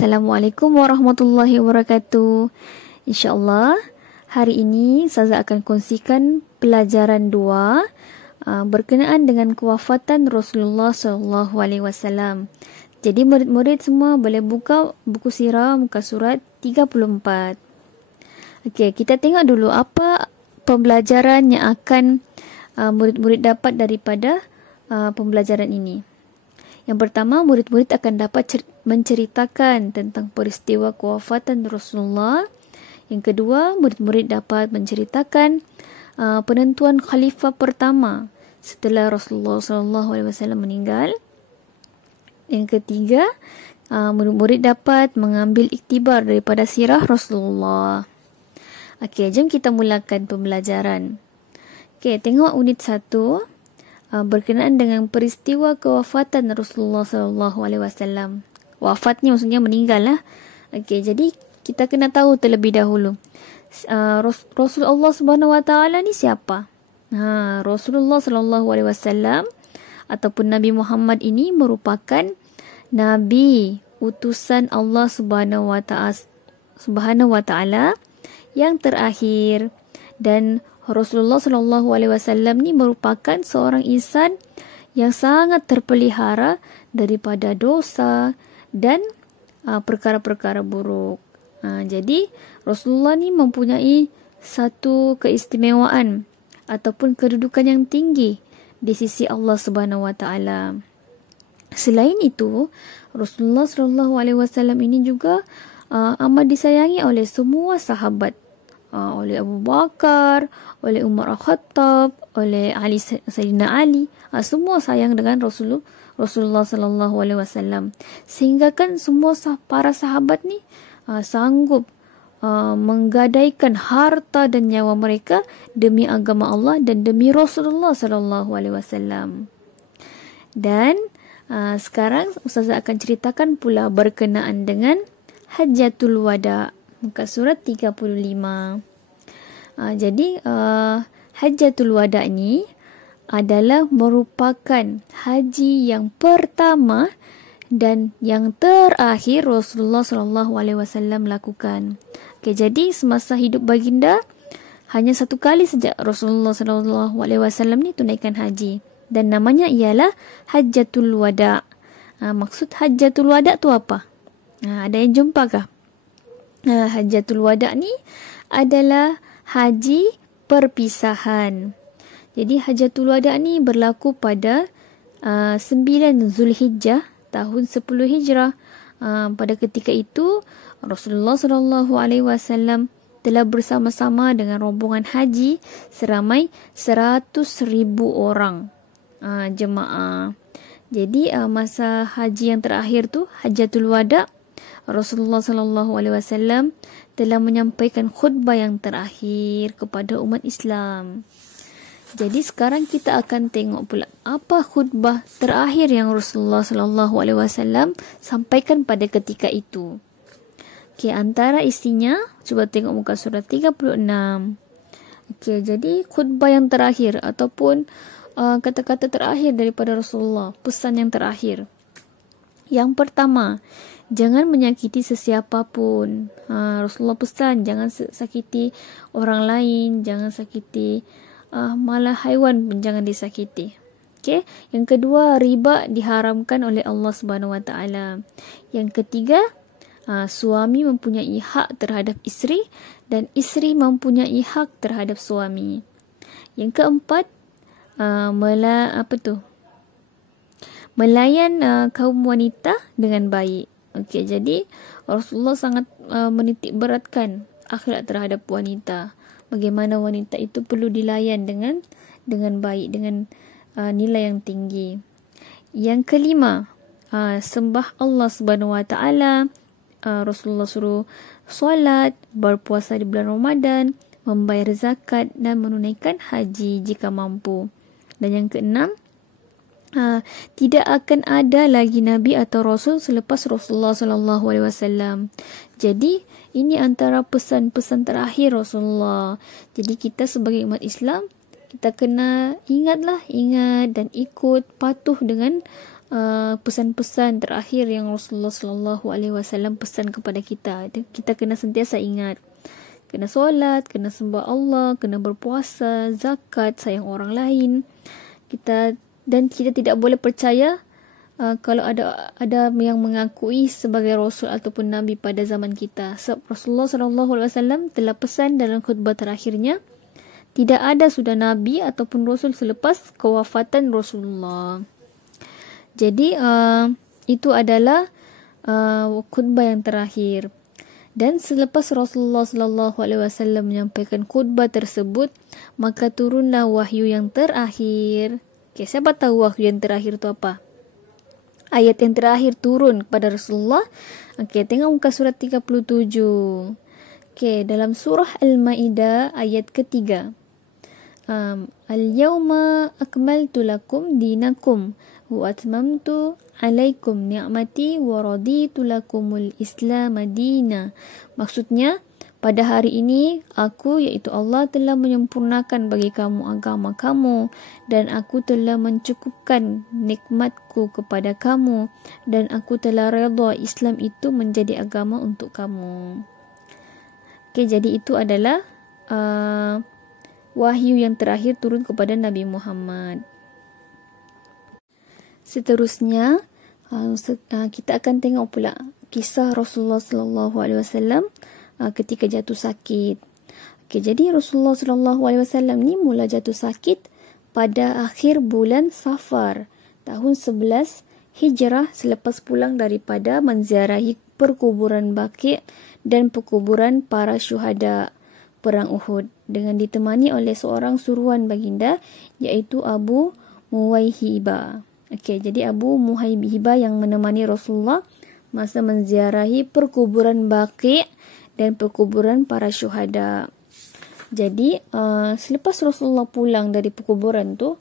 Assalamualaikum warahmatullahi wabarakatuh. InsyaAllah hari ini Ustazah akan kongsikan pelajaran 2 berkenaan dengan kewafatan Rasulullah SAW. Jadi murid-murid semua boleh buka buku sirah muka surat 34. Okey, kita tengok dulu apa pembelajaran yang akan murid-murid dapat daripada pembelajaran ini. Yang pertama, murid-murid akan dapat menceritakan tentang peristiwa kewafatan Rasulullah. Yang kedua, murid-murid dapat menceritakan penentuan khalifah pertama setelah Rasulullah SAW meninggal. Yang ketiga, murid-murid dapat mengambil iktibar daripada sirah Rasulullah. Okey, jom kita mulakan pembelajaran. Okey, tengok unit 1. Berkenaan dengan peristiwa kewafatan Rasulullah SAW. Wafatnya maksudnya meninggal lah. Okey, jadi kita kena tahu terlebih dahulu. Rasulullah SWT ni siapa? Rasulullah SAW ataupun Nabi Muhammad ini merupakan Nabi utusan Allah Subhanahu Wa Taala yang terakhir, dan Rasulullah SAW ni merupakan seorang insan yang sangat terpelihara daripada dosa dan perkara-perkara buruk. Jadi Rasulullah ni mempunyai satu keistimewaan ataupun kedudukan yang tinggi di sisi Allah Subhanahu Wa Taala. Selain itu, Rasulullah SAW ini juga amat disayangi oleh semua sahabat. Oleh Abu Bakar, oleh Umar Al-Khattab, oleh Sayyidina Ali, semua sayang dengan Rasulullah SAW. Sehingga kan semua para sahabat ni sanggup menggadaikan harta dan nyawa mereka demi agama Allah dan demi Rasulullah SAW. Dan sekarang Ustazah akan ceritakan pula berkenaan dengan Hajjatul Wada, muka surat 35. Jadi Hajjatul Wada ni adalah merupakan haji yang pertama dan yang terakhir Rasulullah SAW lakukan. Okay, jadi semasa hidup baginda hanya satu kali saja Rasulullah SAW ni tunaikan haji, dan namanya ialah Hajjatul Wada. Maksud Hajjatul Wada tu apa? Ada yang jumpa kah? Hajjatul Wada ni adalah haji perpisahan. Jadi Hajjatul Wada ni berlaku pada 9 Zulhijjah tahun 10 Hijrah. Pada ketika itu Rasulullah SAW telah bersama-sama dengan rombongan haji seramai 100,000 orang jemaah. Jadi masa haji yang terakhir tu, Hajjatul Wada, Rasulullah SAW telah menyampaikan khutbah yang terakhir kepada umat Islam. Jadi sekarang kita akan tengok pula apa khutbah terakhir yang Rasulullah SAW sampaikan pada ketika itu. Okey, antara isinya, cuba tengok muka surat 36. Okey, jadi khutbah yang terakhir ataupun kata-kata terakhir daripada Rasulullah, pesan yang terakhir. Yang pertama, jangan menyakiti sesiapa pun. Rasulullah pesan jangan sakiti orang lain, jangan sakiti malah haiwan pun jangan disakiti. Okey, yang kedua, riba diharamkan oleh Allah Subhanahu Wa Taala. Yang ketiga, suami mempunyai hak terhadap isteri dan isteri mempunyai hak terhadap suami. Yang keempat, melayan kaum wanita dengan baik. Okey, jadi Rasulullah sangat menitik beratkan akhlak terhadap wanita. Bagaimana wanita itu perlu dilayan dengan baik, dengan nilai yang tinggi. Yang kelima, sembah Allah Subhanahu Wa Taala. Rasulullah suruh solat, berpuasa di bulan Ramadan, membayar zakat dan menunaikan haji jika mampu. Dan yang keenam, tidak akan ada lagi Nabi atau Rasul selepas Rasulullah SAW. Jadi ini antara pesan-pesan terakhir Rasulullah. Jadi kita sebagai umat Islam, kita kena ingat dan ikut, patuh dengan pesan-pesan terakhir yang Rasulullah sallallahu alaihi wasallam pesan kepada kita. Kita kena sentiasa ingat. Kena solat, kena sembah Allah, kena berpuasa, zakat, sayang orang lain. Kita tidak boleh percaya kalau ada yang mengakui sebagai rasul ataupun nabi pada zaman kita. Rasulullah sallallahu alaihi wasallam telah pesan dalam khutbah terakhirnya, tidak ada sudah nabi ataupun rasul selepas kewafatan Rasulullah. Jadi itu adalah khutbah yang terakhir. Dan selepas Rasulullah sallallahu alaihi wasallam menyampaikan khutbah tersebut, maka turunlah wahyu yang terakhir. Okay, siapa tahu wahyu yang terakhir itu apa? Ayat yang terakhir turun kepada Rasulullah. Okay, tengok muka surat 37. Okay, dalam surah Al-Ma'idah ayat ketiga. Al-yawma akmaltu lakum dinakum wa atmamtu alaikum ni'mati wa raditu lakumul Islam madina. Maksudnya, pada hari ini aku, iaitu Allah, telah menyempurnakan bagi kamu agama kamu, dan aku telah mencukupkan nikmatku kepada kamu, dan aku telah redha Islam itu menjadi agama untuk kamu. Okay, jadi itu adalah wahyu yang terakhir turun kepada Nabi Muhammad. Seterusnya, kita akan tengok pula kisah Rasulullah sallallahu alaihi wasallam ketika jatuh sakit. Okay, jadi Rasulullah sallallahu alaihi wasallam ni mula jatuh sakit pada akhir bulan Safar tahun 11 Hijrah, selepas pulang daripada menziarahi perkuburan Baqi' dan perkuburan para syuhada perang Uhud, dengan ditemani oleh seorang suruhan baginda, iaitu Abu Muwayhibah. Okay, jadi Abu Muwayhibah yang menemani Rasulullah masa menziarahi perkuburan Baqi' dan perkuburan para syuhada. Jadi selepas Rasulullah pulang dari perkuburan tu,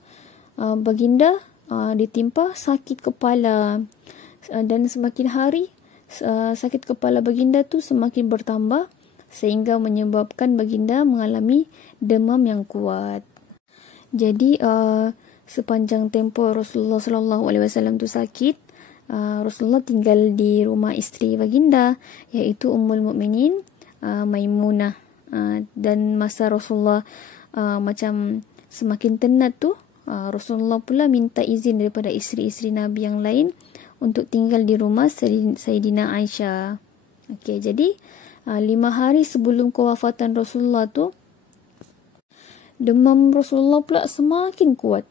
baginda ditimpa sakit kepala, dan semakin hari sakit kepala baginda tu semakin bertambah sehingga menyebabkan baginda mengalami demam yang kuat. Jadi sepanjang tempoh Rasulullah sallallahu alaihi wasallam tu sakit, Rasulullah tinggal di rumah isteri baginda, iaitu Ummul Mukminin Maimunah. Dan masa Rasulullah macam semakin tenat tu, Rasulullah pula minta izin daripada isteri-isteri Nabi yang lain untuk tinggal di rumah Sayyidina Aisyah. Okay, jadi 5 hari sebelum kewafatan Rasulullah tu, demam Rasulullah pula semakin kuat.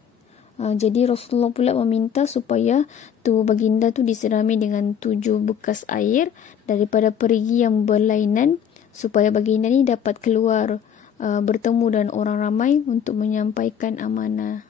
Jadi Rasulullah pula meminta supaya tubuh baginda tu disirami dengan 7 bekas air daripada perigi yang berlainan, supaya baginda ni dapat keluar bertemu dengan orang ramai untuk menyampaikan amanah.